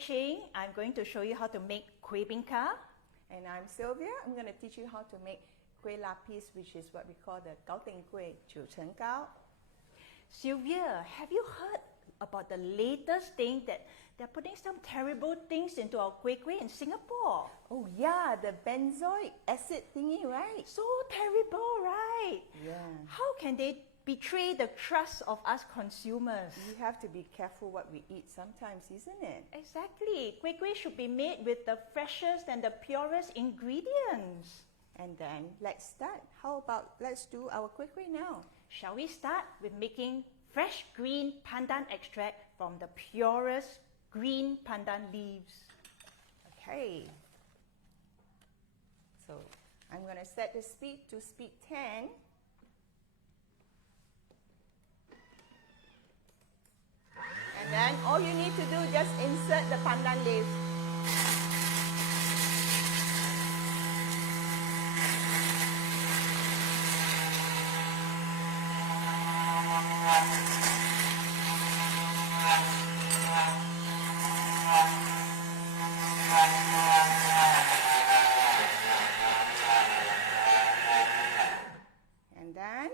Ching. I'm going to show you how to make Kueh Bingka. And I'm Sylvia. I'm going to teach you how to make Kueh Lapis, which is what we call the Kueh 九层糕. Sylvia, have you heard about the latest thing that they're putting some terrible things into our kueh in Singapore? Oh yeah, the benzoic acid thingy, right? So terrible, right? Yeah. How can they betray the trust of us consumers? We have to be careful what we eat sometimes, isn't it? Exactly. Kueh should be made with the freshest and the purest ingredients. And then let's start. How about let's do our kueh now? Shall we start with making fresh green pandan extract from the purest green pandan leaves? Okay. So I'm going to set the speed to speed 10. And then all you need to do is just insert the pandan leaves. And then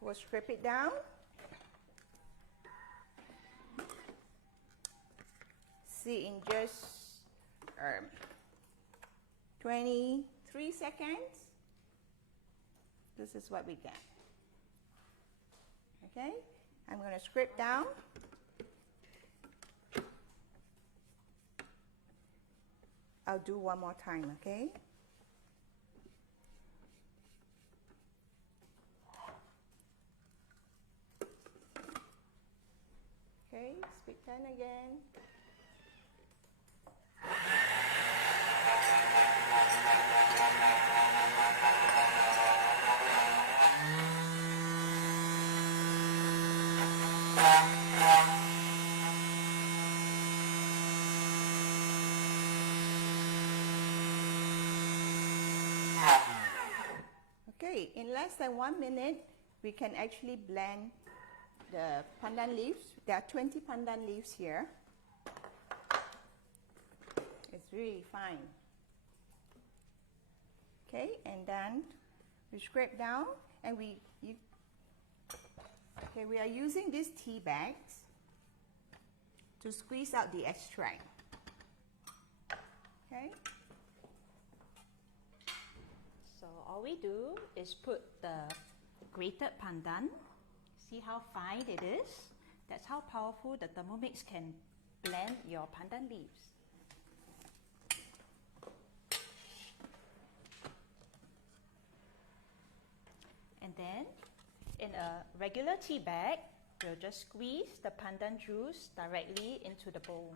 we'll scrape it down. See, in just 23 seconds, this is what we get. Okay, I'm going to scrape down. I'll do one more time, okay? Okay, speed 10 again. Okay, in less than 1 minute, we can actually blend the pandan leaves. There are 20 pandan leaves here. It's really fine. Okay, and then we scrape down, and we are using these tea bags to squeeze out the extract. Okay. So all we do is put the grated pandan. See how fine it is? That's how powerful the Thermomix can blend your pandan leaves. And then, in a regular tea bag, we'll just squeeze the pandan juice directly into the bowl.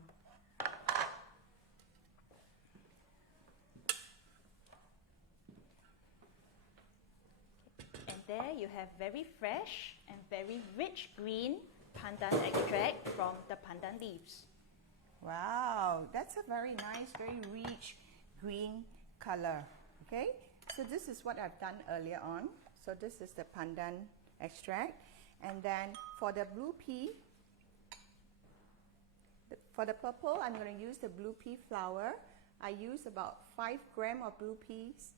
And there you have very fresh and very rich green pandan extract from the pandan leaves. Wow, that's a very nice, very rich green color. Okay, so this is what I've done earlier on. So this is the pandan extract. And then for the blue pea, for the purple, I'm going to use the blue pea flour. I use about 5 grams of blue peas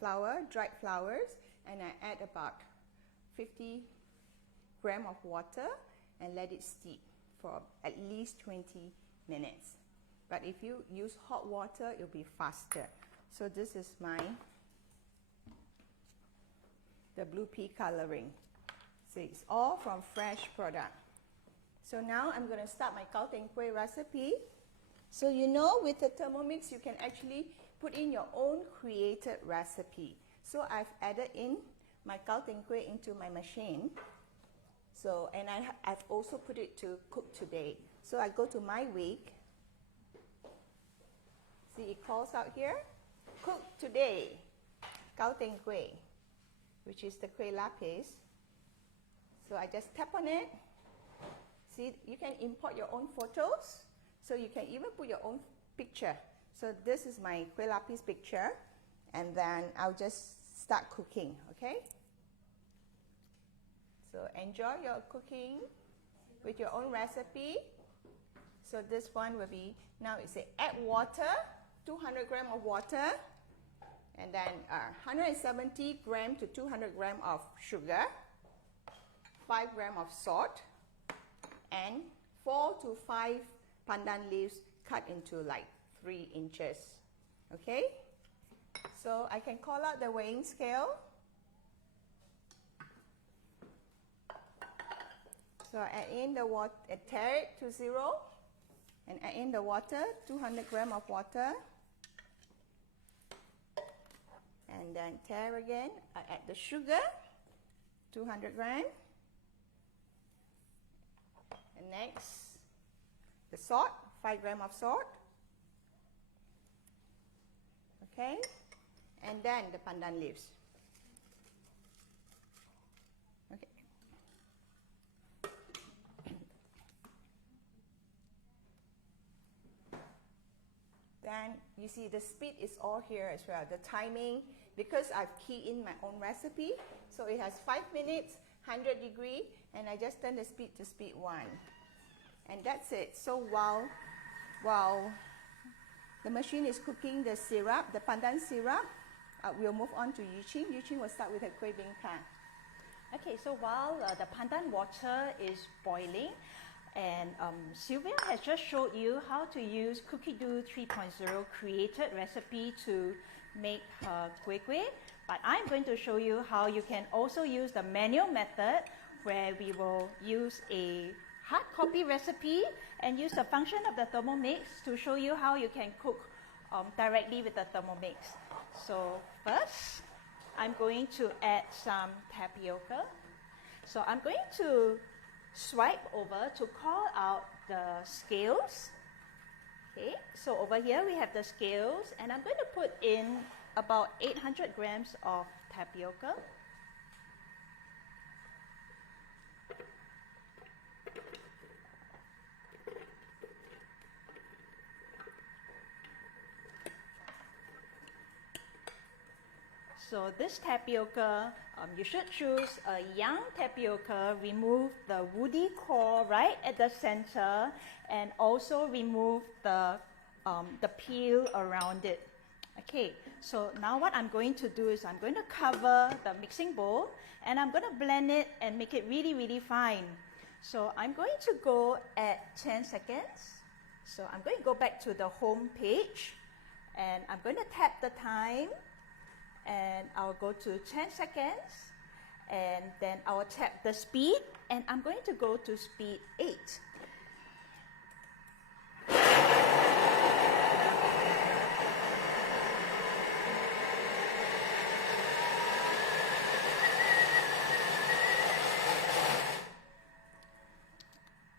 flour, dried flowers, and I add about 50 grams of water and let it steep for at least 20 minutes. But if you use hot water, it'll be faster. So this is the blue pea coloring. So it's all from fresh product. So now I'm going to start my kueh recipe. So you know, with the Thermomix, you can actually put in your own created recipe. So I've added in my kueh into my machine. So, and I've also put it to cook today. So I go to my week. See, it calls out here, cook today, kueh, which is the Kueh Lapis. So I just tap on it. See, you can import your own photos. So you can even put your own picture. So this is my Kueh Lapis picture. And then I'll just start cooking, okay? So enjoy your cooking with your own recipe. So this one will be, now it says add water, 200 gram of water, and then 170 gram to 200 gram of sugar, 5 gram of salt, and 4 to 5 pandan leaves cut into like 3 inches. Okay? So I can call out the weighing scale. So I add in the water, tare it to 0, and add in the water, 200 gram of water. And then tare again, I add the sugar, 200 gram. And next, the salt, 5 gram of salt. Okay, and then the pandan leaves. Okay. Then you see the speed is all here as well. The timing, because I've keyed in my own recipe, so it has 5 minutes, 100 degree, and I just turn the speed to speed 1. And that's it. So while the machine is cooking the syrup, the pandan syrup, we'll move on to Ching. Ching will start with her Kueh Bingka. Okay, so while the pandan water is boiling, and Sylvia has just showed you how to use Cookie Dough 3.0 created recipe to make her kueh kueh, but I'm going to show you how you can also use the manual method where we will use a hard copy recipe and use the function of the Thermomix to show you how you can cook directly with the Thermomix. So first, I'm going to add some tapioca. So I'm going to swipe over to call out the scales. Okay, so over here we have the scales, and I'm going to put in about 800 grams of tapioca. So this tapioca, you should choose a young tapioca, remove the woody core right at the center, and also remove the peel around it. Okay, so now what I'm going to do is I'm going to cover the mixing bowl, and I'm going to blend it and make it really, really fine. So I'm going to go at 10 seconds. So I'm going to go back to the home page, and I'm going to tap the time, and I'll go to 10 seconds, and then I'll tap the speed, and I'm going to go to speed 8.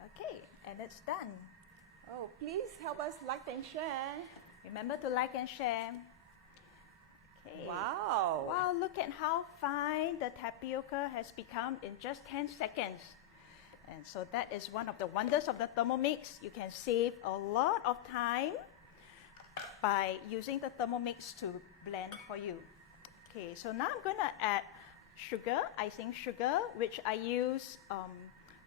Okay, and it's done. Oh, please help us like and share. Remember to like and share. Okay. Wow. Wow, look at how fine the tapioca has become in just 10 seconds. And so that is one of the wonders of the Thermomix. You can save a lot of time by using the Thermomix to blend for you. Okay, so now I'm going to add sugar, icing sugar, which I use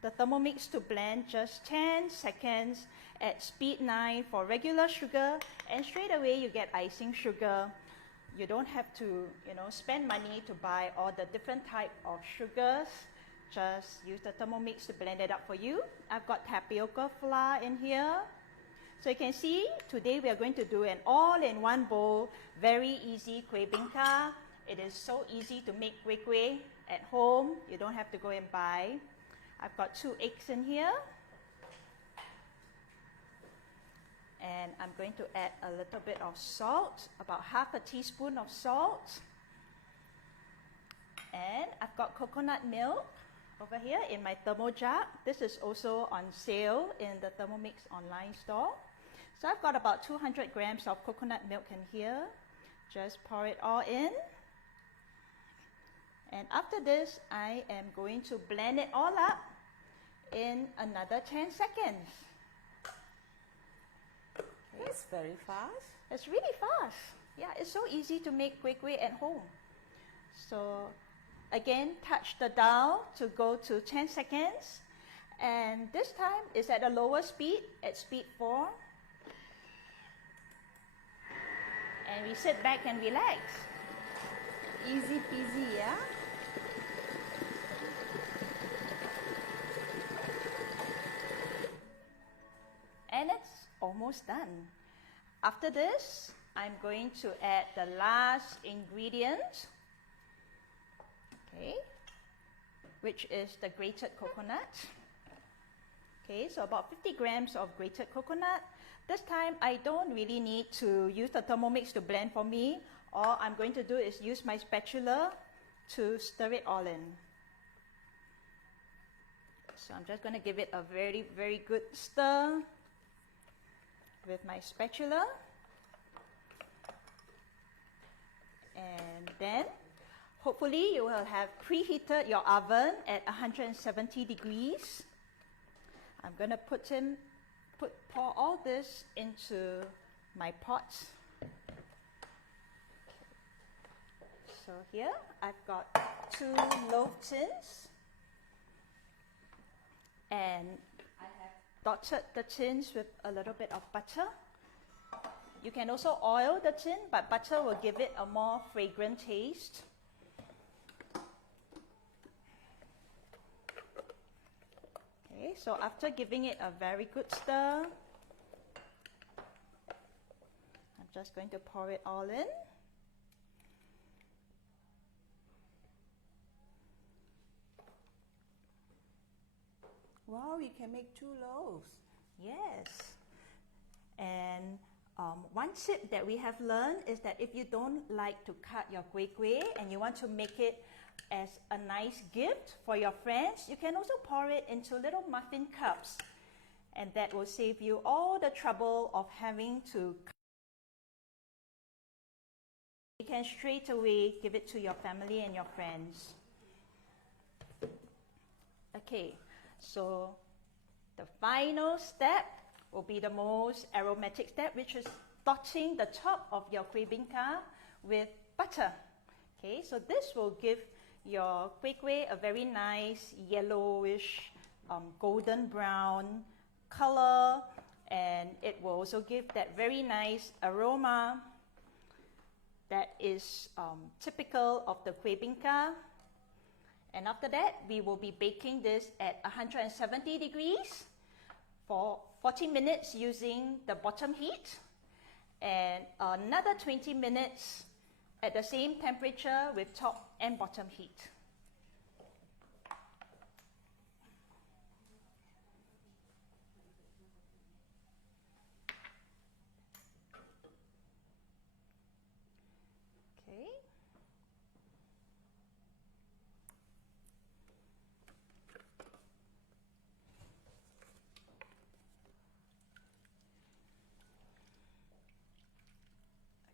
the Thermomix to blend just 10 seconds at speed 9 for regular sugar, and straight away you get icing sugar. You don't have to, spend money to buy all the different type of sugars. Just use the Thermomix to blend it up for you. I've got tapioca flour in here. So you can see, today we are going to do an all-in-one bowl, very easy Kueh Bingka. It is so easy to make kueh kueh at home. You don't have to go and buy. I've got 2 eggs in here. And I'm going to add a little bit of salt, about half a teaspoon of salt. And I've got coconut milk over here in my thermo jug. This is also on sale in the Thermomix online store. So I've got about 200 grams of coconut milk in here. Just pour it all in. And after this, I am going to blend it all up in another 10 seconds. It's very fast. It's really fast. Yeah, it's so easy to make kueh kueh at home. So again, touch the dial to go to 10 seconds, And this time it's at a lower speed, at speed 4. And we sit back and relax. Easy peasy, yeah? And it's almost done. After this, I'm going to add the last ingredient, okay, which is the grated coconut. Okay, so about 50 grams of grated coconut. This time, I don't really need to use the Thermomix to blend for me. All I'm going to do is use my spatula to stir it all in. So I'm just going to give it a very, very good stir with my spatula. And then, hopefully you will have preheated your oven at 170 degrees. I'm going to pour all this into my pot. So here I've got 2 loaf tins, and I have dotted the tins with a little bit of butter. You can also oil the tin, but butter will give it a more fragrant taste. Okay, so after giving it a very good stir, I'm just going to pour it all in. Wow, you can make 2 loaves. Yes. And one tip that we have learned is that if you don't like to cut your kueh and you want to make it as a nice gift for your friends, you can also pour it into little muffin cups, and that will save you all the trouble of having to cut. You can straight away give it to your family and your friends. Okay, so the final step will be the most aromatic step, which is dotting the top of your Kueh Bingka with butter. Okay, so this will give your kueh a very nice yellowish, golden brown color, and it will also give that very nice aroma that is typical of the Kueh Bingka. And after that, we will be baking this at 170 degrees for 40 minutes using the bottom heat, and another 20 minutes at the same temperature with top and bottom heat. Okay.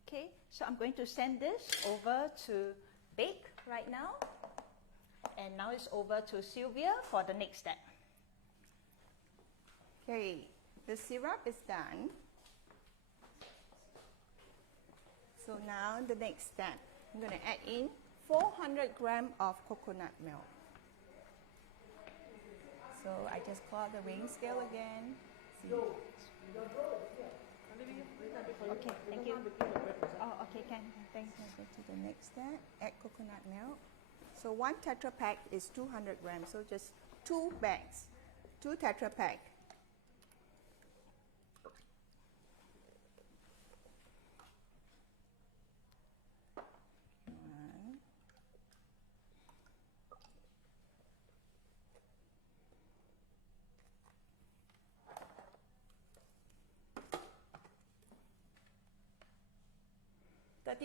Okay, so I'm going to send this over to bake right now. And now it's over to Sylvia for the next step. Okay, the syrup is done. So now the next step, I'm going to add in 400 grams of coconut milk. So I just call the weighing scale again. See. Okay, thank you. Oh, okay, can. Thanks. Go to the next step, add coconut milk. So 1 Tetra Pak is 200 grams, so just 2 bags, 2 Tetra Pak.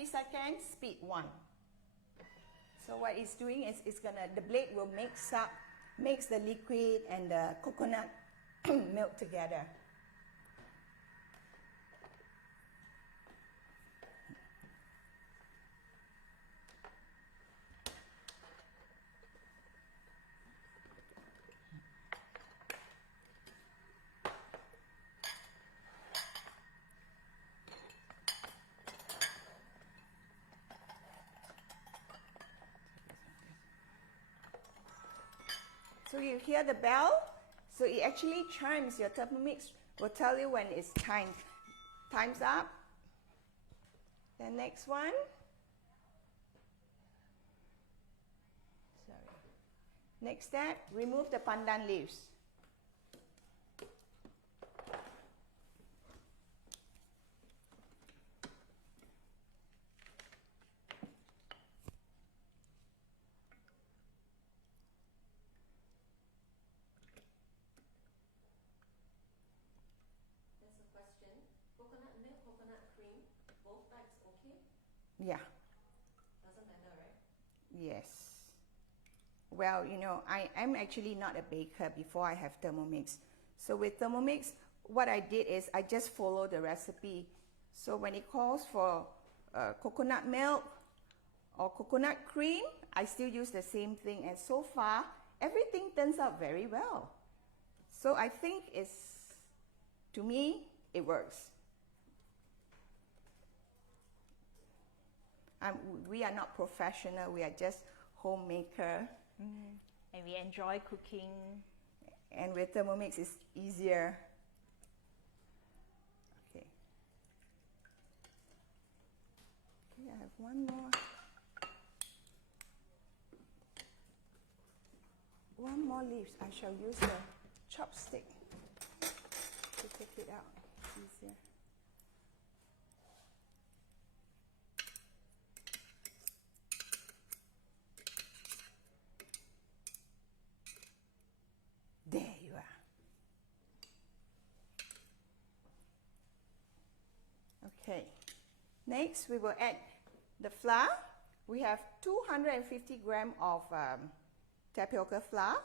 Seconds, speed 1. So what it's doing is the blade will mix the liquid and the coconut milk together. So you hear the bell? So it actually chimes, your Thermomix will tell you when it's timed. Time's up. The next one. Sorry. Next step, remove the pandan leaves. Yeah. Doesn't matter, right? Yes. Well, you know, I'm actually not a baker before I have Thermomix. So with Thermomix, what I did is I just follow the recipe. So when it calls for coconut milk or coconut cream, I still use the same thing. And so far, everything turns out very well. So I think to me, it works. We are not professional, we are just homemaker. And we enjoy cooking. And with Thermomix, it's easier. Okay. Okay, I have one more. One more leaves. I shall use the chopstick to take it out. It's easier. There you are. Okay. Next, we will add the flour. We have 250 grams of tapioca flour.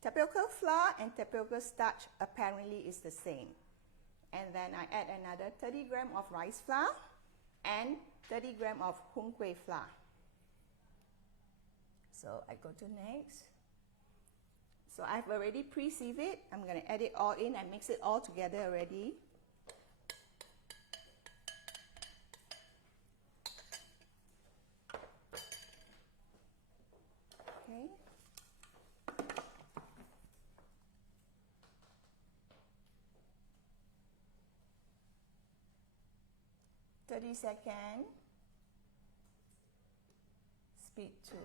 Tapioca flour and tapioca starch apparently is the same. And then I add another 30 grams of rice flour and 30 grams of hung kueh flour. So I go to next. So I've already pre-sieved it. I'm going to add it all in and mix it all together already. Okay. "30 seconds, speed 2.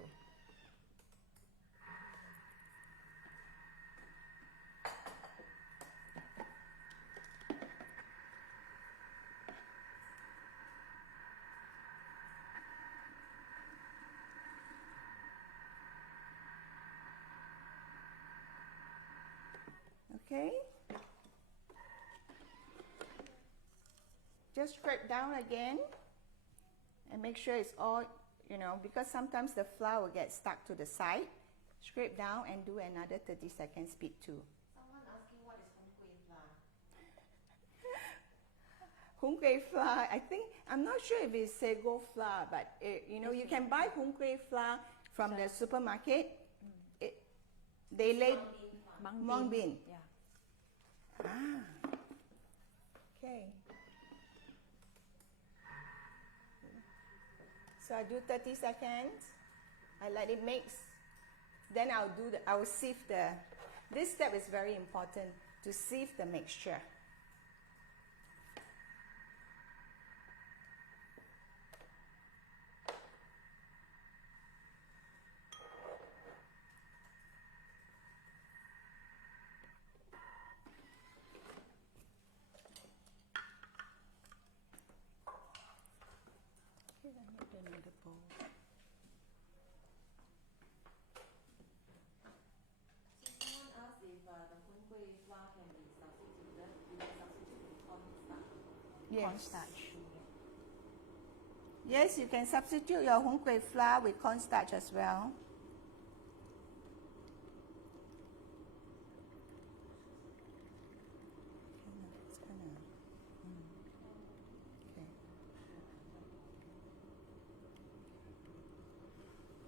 Okay. Just scrape down again and make sure it's all, you know, because sometimes the flour will get stuck to the side. Scrape down and do another 30 seconds, speed 2. Someone asking what is hung kueh flour? Hung kueh flour, I'm not sure if it's sago flour, but you know, you can buy hung kueh flour from the supermarket. They label mung bean. Yeah. Ah, okay. So I do 30 seconds. I let it mix. Then I will sieve this step is very important, to sieve the mixture. Someone asked if the hung kueh flour can be substituted. You can substitute with cornstarch. Cornstarch. Yes, you can substitute your hung kueh flour with cornstarch as well.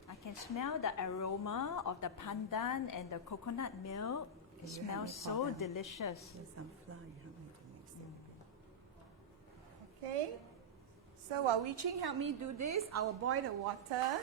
I can smell the aroma of the pandan and the coconut milk. It smells so delicious. Some flour, you help me to mix it. Okay. So while Ching help me do this, I will boil the water.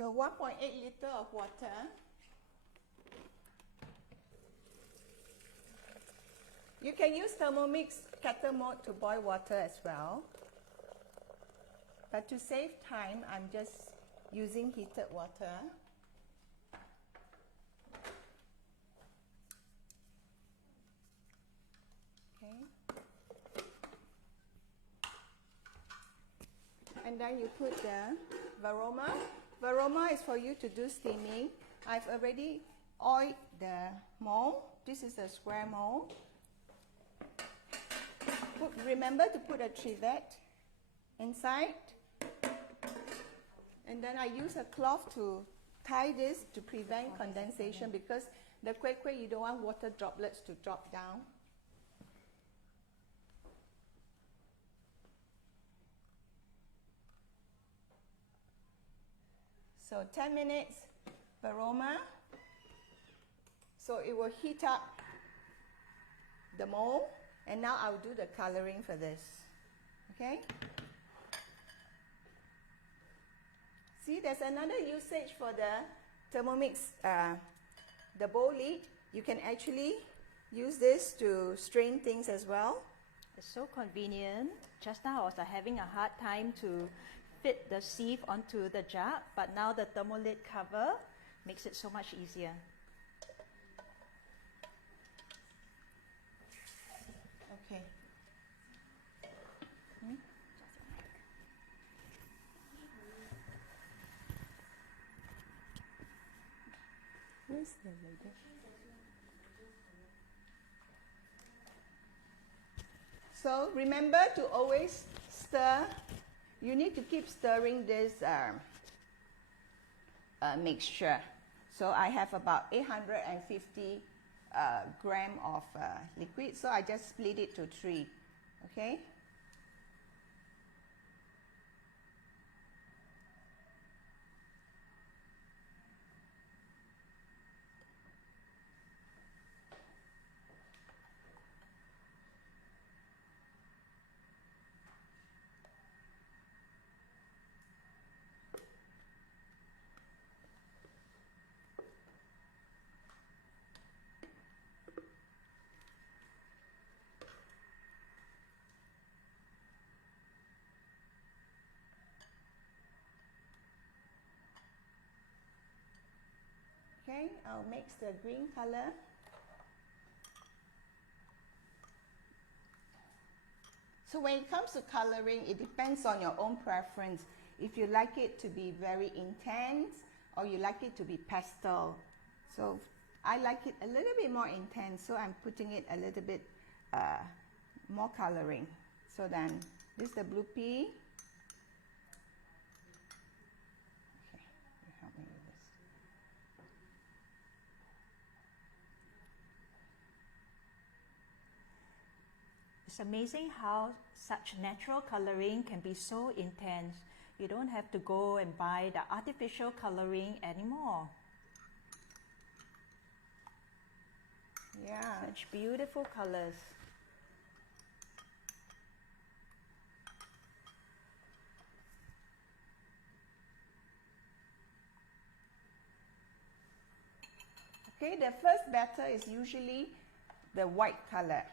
So 1.8 liter of water. You can use Thermomix kettle mode to boil water as well. But to save time, I'm just using heated water. Okay. And then you put the varoma. Varoma is for you to do steaming. I've already oiled the mold. This is a square mold. Remember to put a trivet inside. And then I use a cloth to tie this to prevent condensation, because the kueh, you don't want water droplets to drop down. So 10 minutes varoma. So it will heat up the mold. And now I'll do the coloring for this. Okay? See, there's another usage for the Thermomix, the bowl lid. You can actually use this to strain things as well. It's so convenient. Just now I was having a hard time to fit the sieve onto the jar, but now the thermolid cover makes it so much easier. Okay. Where's the lady? So remember to always stir. You need to keep stirring this mixture. So I have about 850 gram of liquid, so I just split it to 3. Okay. Okay, I'll mix the green color. So when it comes to coloring, it depends on your own preference. If you like it to be very intense or you like it to be pastel. So I like it a little bit more intense, so I'm putting it a little bit more coloring. So then, this is the blue pea. Okay, you help me with this. It's amazing how such natural coloring can be so intense. You don't have to go and buy the artificial coloring anymore. Yeah. Such beautiful colors. Okay, the first batter is usually the white color.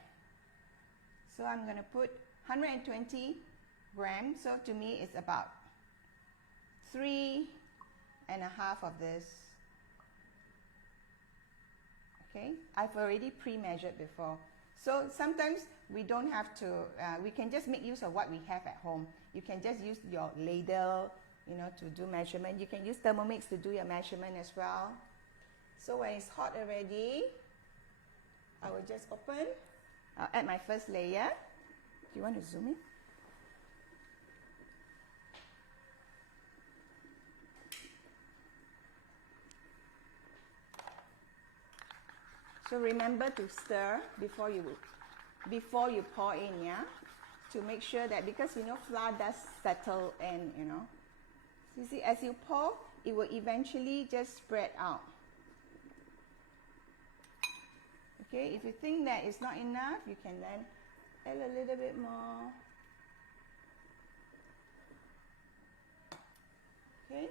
So I'm going to put 120 grams. So to me, it's about 3.5 of this. Okay, I've already pre-measured before. So sometimes we don't have to, we can just make use of what we have at home. You can just use your ladle, to do measurement. You can use Thermomix to do your measurement as well. So when it's hot already, I will just open. I'll add my first layer. Do you want to zoom in? So remember to stir before you pour in, yeah? To make sure that, because flour does settle in, So you see, as you pour, it will eventually just spread out. Okay, if you think that it's not enough, you can then add a little bit more. Okay.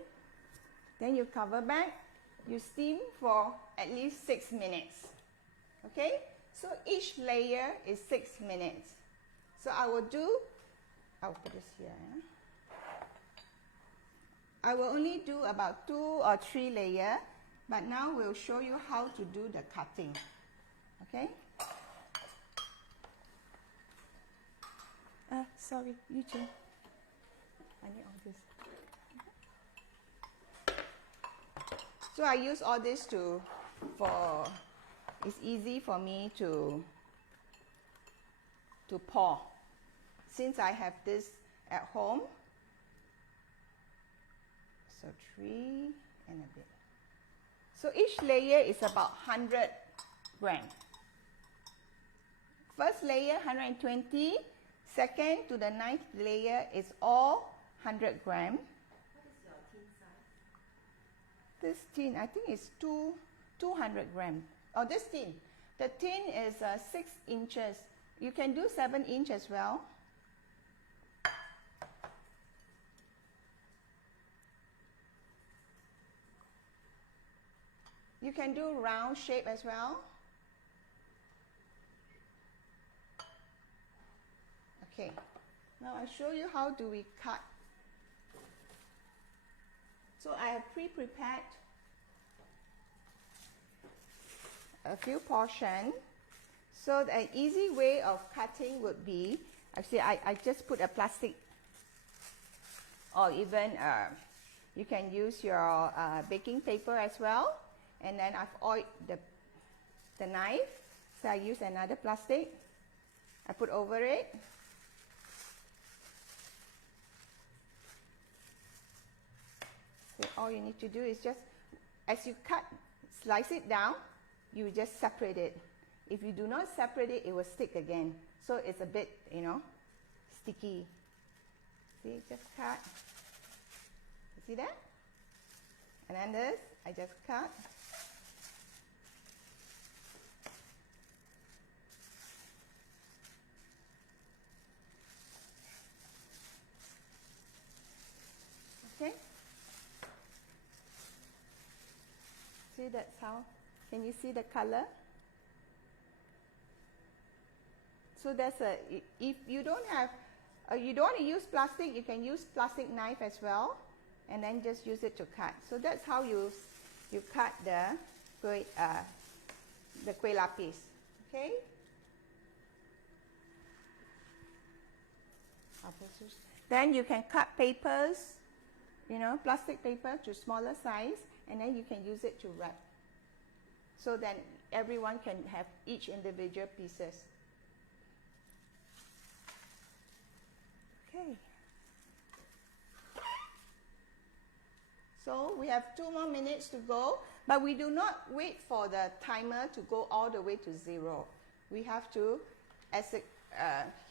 Then you cover back, you steam for at least 6 minutes. Okay? So each layer is 6 minutes. So I'll put this here. I will only do about 2 or 3 layers, but now we'll show you how to do the cutting. Okay? Sorry, you Ching. I need all this. So I use all this it's easy for me to pour. Since I have this at home, so 3 and a bit. So each layer is about 100 grams. First layer 120, second to the 9th layer is all 100 grams. What is your tin size? This tin, I think it's 200 grams. Oh, this tin. The tin is 6 inches. You can do 7 inch as well. You can do round shape as well. Okay. Now I show you how do we cut. So I have pre-prepared a few portions. So the easy way of cutting would be, actually I just put a plastic, or even you can use your baking paper as well. And then I've oiled the knife, so I use another plastic. I put over it. So all you need to do is just, as you cut, slice it down, you just separate it. If you do not separate it, it will stick again. So it's a bit, sticky. See, just cut. You see that? And then this, I just cut. Okay? See, that's how. Can you see the color? So that's if you don't have, you don't want to use plastic, you can use plastic knife as well, and then just use it to cut. So that's how you cut the Kueh Lapis. Okay? Then you can cut papers, plastic paper to smaller size, and then you can use it to wrap. So then everyone can have each individual pieces. Okay. So we have 2 more minutes to go, but we do not wait for the timer to go all the way to 0. We have to, as it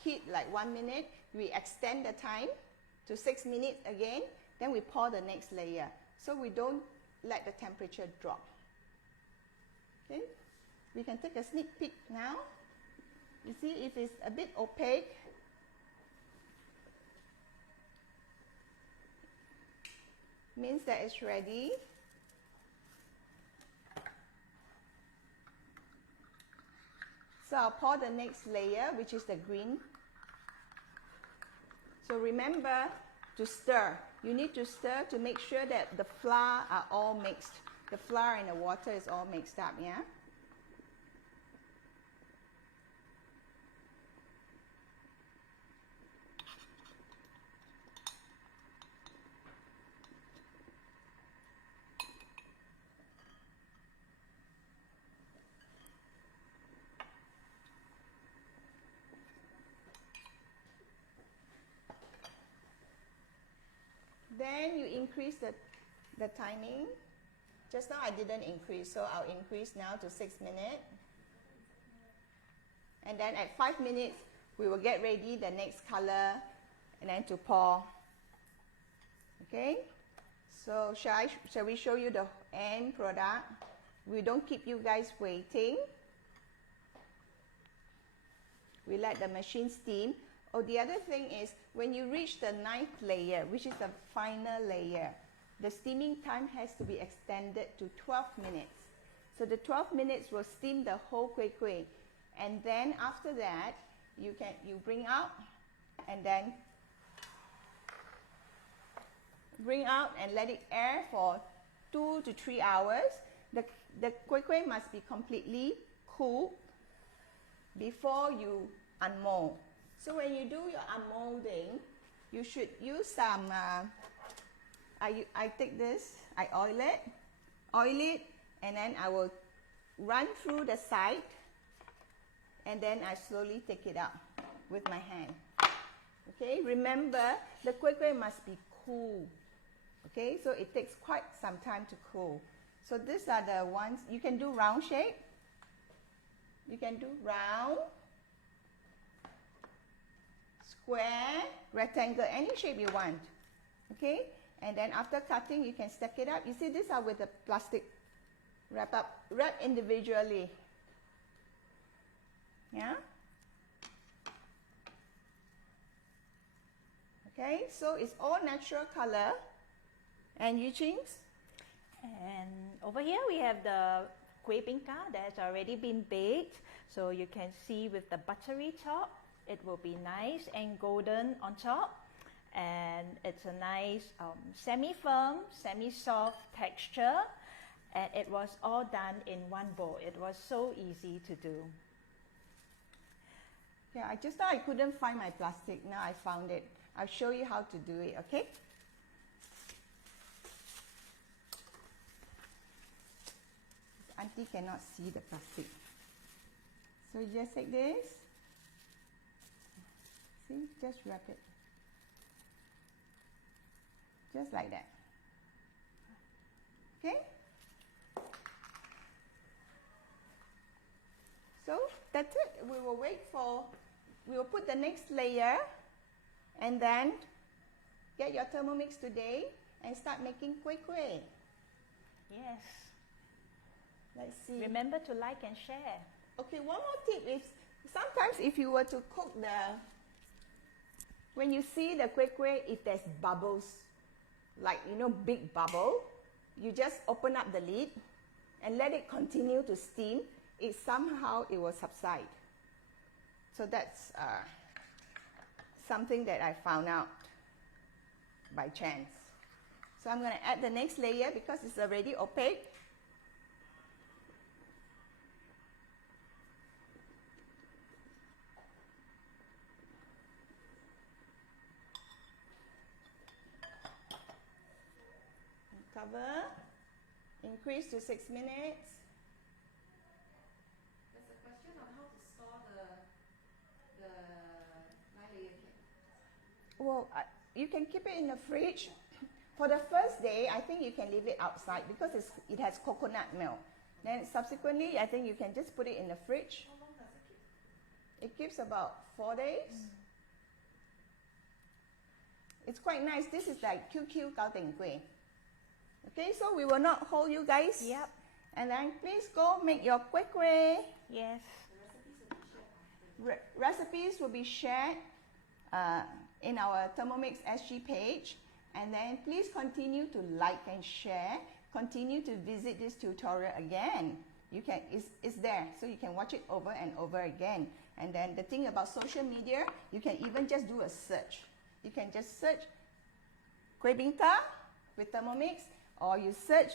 hit like 1 minute, we extend the time to 6 minutes again, then we pour the next layer. So we don't let the temperature drop. Okay, we can take a sneak peek now. You see, if it's a bit opaque, means that it's ready. So I'll pour the next layer, which is the green. So remember to stir. You need to stir to make sure that the flour are all mixed. The flour and the water is all mixed up, yeah? Then you increase the timing. Just now I didn't increase, so I'll increase now to 6 minutes. And then at 5 minutes, we will get ready the next color and then to pour. Okay? So shall we show you the end product? We don't keep you guys waiting. We let the machine steam. Oh, the other thing is, when you reach the 9th layer, which is the final layer, the steaming time has to be extended to 12 minutes. So the 12 minutes will steam the whole kueh. And then after that, you bring out and then let it air for 2 to 3 hours. The kueh must be completely cooled before you unmold. So when you do your unmolding, you should use some, I take this, I oil it, and then I will run through the side, and then I slowly take it out with my hand. Okay, remember the kueh must be cool. Okay, so it takes quite some time to cool. So these are the ones, you can do round shape. You can do round, square, rectangle, any shape you want. Okay, and then after cutting, you can stack it up. You see, these are with the plastic wrap individually. Yeah. Okay, so it's all natural color. And you, Chings? And over here we have the Kueh Bingka that's already been baked. So you can see with the buttery top, it will be nice and golden on top. And it's a nice semi-firm, semi-soft texture. And it was all done in one bowl. It was so easy to do. Yeah, I just thought I couldn't find my plastic. Now I found it. I'll show you how to do it, okay? Auntie cannot see the plastic. So you just take this. See, just wrap it. Just like that. Okay? So that's it. We will put the next layer and then get your Thermomix today and start making kueh. Yes. Let's see. Remember to like and share. Okay, one more tip is sometimes if you were to cook when you see the kueh, if there's bubbles, like, big bubble, you just open up the lid and let it continue to steam. Somehow it will subside. So that's something that I found out by chance. So I'm going to add the next layer because it's already opaque. Cover, increase to 6 minutes. There's a question on how to store the 9-layer cake. Well, you can keep it in the fridge. For the first day, I think you can leave it outside because it has coconut milk. Then subsequently, I think you can just put it in the fridge. How long does it keep? It keeps about 4 days. It's quite nice. This is like QQ Gauteng Kueh. Okay, so we will not hold you guys. Yep. And then please go make your kueh. Yes. Recipes will be shared in our Thermomix SG page. And then please continue to like and share. Continue to visit this tutorial again. It's there, so you can watch it over and over again. And then the thing about social media, you can even just do a search. You can just search Kueh Bingka with Thermomix, or you search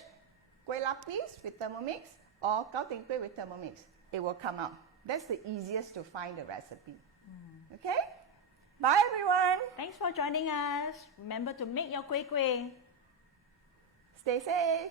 Kueh Lapis with Thermomix, or Gauteng Kueh with Thermomix. It will come out. That's the easiest to find the recipe. Okay? Bye, everyone. Thanks for joining us. Remember to make your kueh. Stay safe.